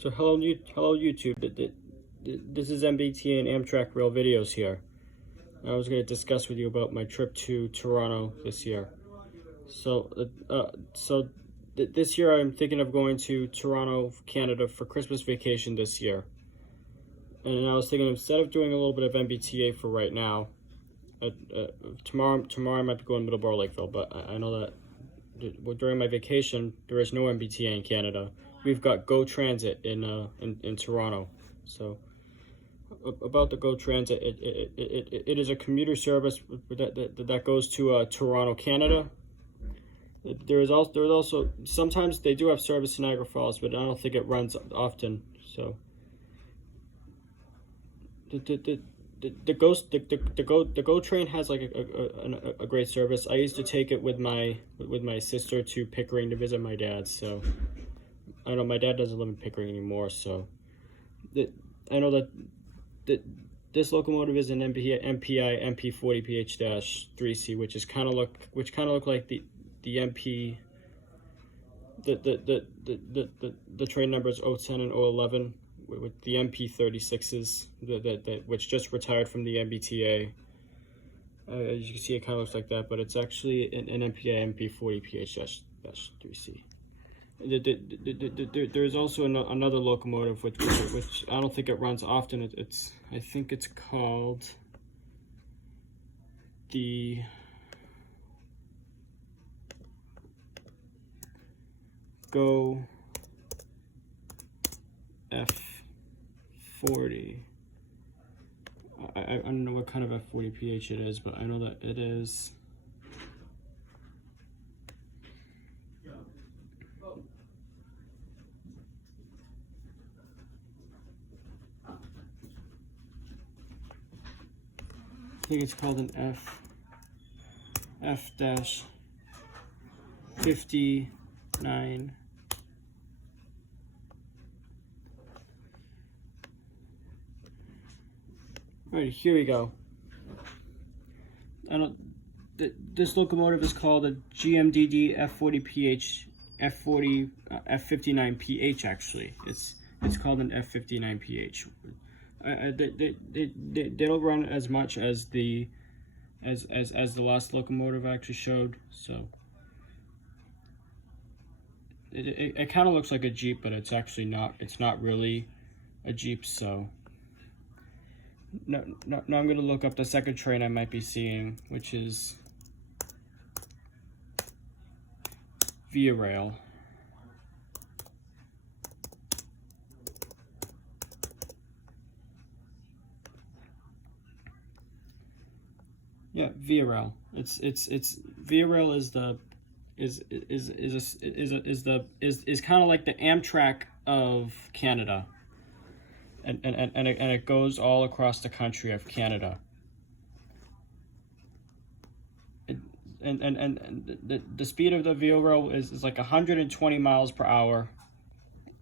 So hello YouTube. This is MBTA and Amtrak Rail videos here. I was going to discuss with you about my trip to Toronto this year. This year I'm thinking of going to Toronto, Canada for Christmas vacation this year. And I was thinking, instead of doing a little bit of MBTA for right now, tomorrow I might be going to Middleborough Lakeville, but I know that during my vacation there is no MBTA in Canada. We've got Go Transit in Toronto. So about the Go Transit, it is a commuter service that goes to Toronto, Canada. There's also sometimes they do have service in Niagara Falls, but I don't think it runs often. So the Go train has like a great service. I used to take it with my sister to Pickering to visit my dad. So I know my dad doesn't live in Pickering anymore. So I know that this locomotive is an MPI MP40PH-3C, which kind of look like the MP. The train numbers 010 and 011 with the MP36s which just retired from the MBTA. As you can see, it kind of looks like that, but it's actually an MPI MP40PH-3C. There's also another locomotive which I don't think it runs often. I think it's called the Go F40. I don't know what kind of F40PH it is, but I know that it is. I think it's called an F-59. Alright, here we go. This locomotive is called a GMDD F40PH F59PH. Actually, it's called an F59PH. They don't run as much as the last locomotive actually showed. So it kind of looks like a Jeep, but it's actually not. It's not really a Jeep. So no, I'm going to look up the second train I might be seeing, which is Via Rail. Yeah, Via Rail. It's Via Rail is kind of like the Amtrak of Canada, and it goes all across the country of Canada. And the speed of the Via Rail is like 120 miles per hour.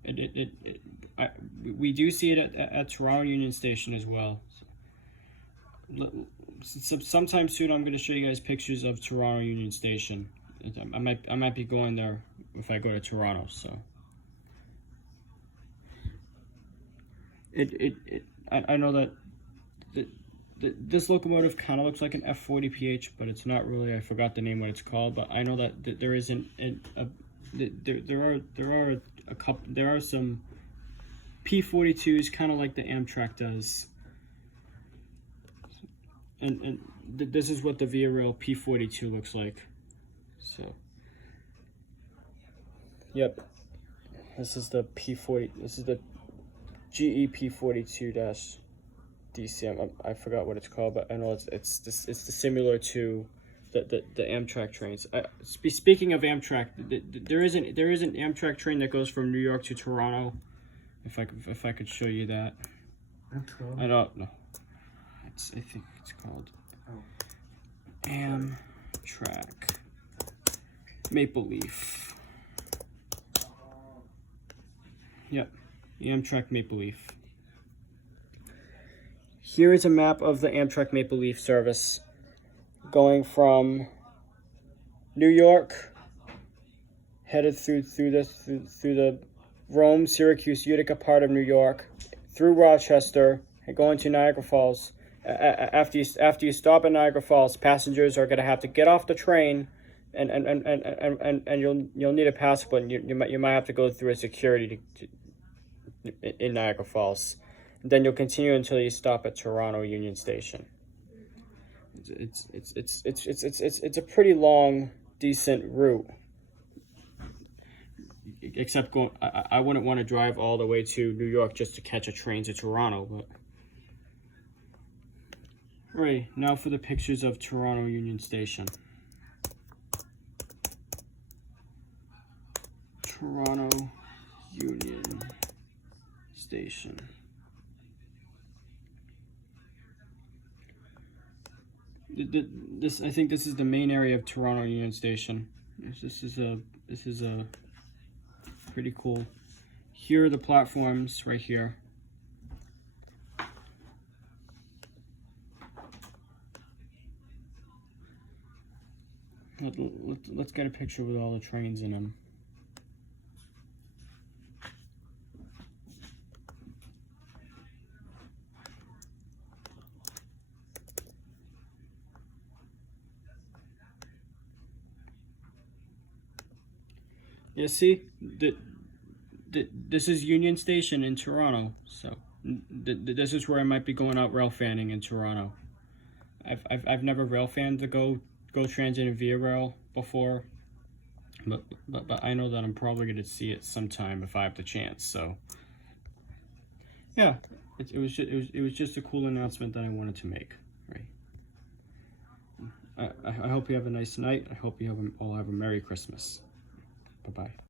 We do see it at Toronto Union Station as well. Sometime soon I'm going to show you guys pictures of Toronto Union Station. I might be going there if I go to Toronto. So I know that this locomotive kind of looks like an F40PH, but it's not really. I forgot the name what it's called, but I know that there isn't there are some P42s kind of like the Amtrak does. And this is what the Via Rail P42 looks like. So, yep, this is the P40. This is the GE P42-DC. I forgot what it's called, but I know it's similar to the Amtrak trains. Speaking of Amtrak, there is an Amtrak train that goes from New York to Toronto. If I could show you that. I don't know. I think it's called Amtrak Maple Leaf. Yep, the Amtrak Maple Leaf. Here is a map of the Amtrak Maple Leaf service going from New York, headed through the Rome, Syracuse, Utica part of New York, through Rochester, and going to Niagara Falls. After you stop at Niagara Falls, passengers are going to have to get off the train, and you'll need a passport. And you might have to go through a security in Niagara Falls. And then you'll continue until you stop at Toronto Union Station. It's a pretty long, decent route. Except I wouldn't want to drive all the way to New York just to catch a train to Toronto. But right now for the pictures of Toronto Union Station. Toronto Union Station. I think this is the main area of Toronto Union Station. This is a pretty cool. Here are the platforms right here. Let's get a picture with all the trains in them. Yeah, see, this is Union Station in Toronto, so this is where I might be going out rail fanning in Toronto. I've never rail fanned the Go Transit and Via Rail before, but I know that I'm probably going to see it sometime if I have the chance. So yeah, it was just a cool announcement that I wanted to make. Right. I hope you have a nice night. I hope you all have a Merry Christmas. Bye-bye.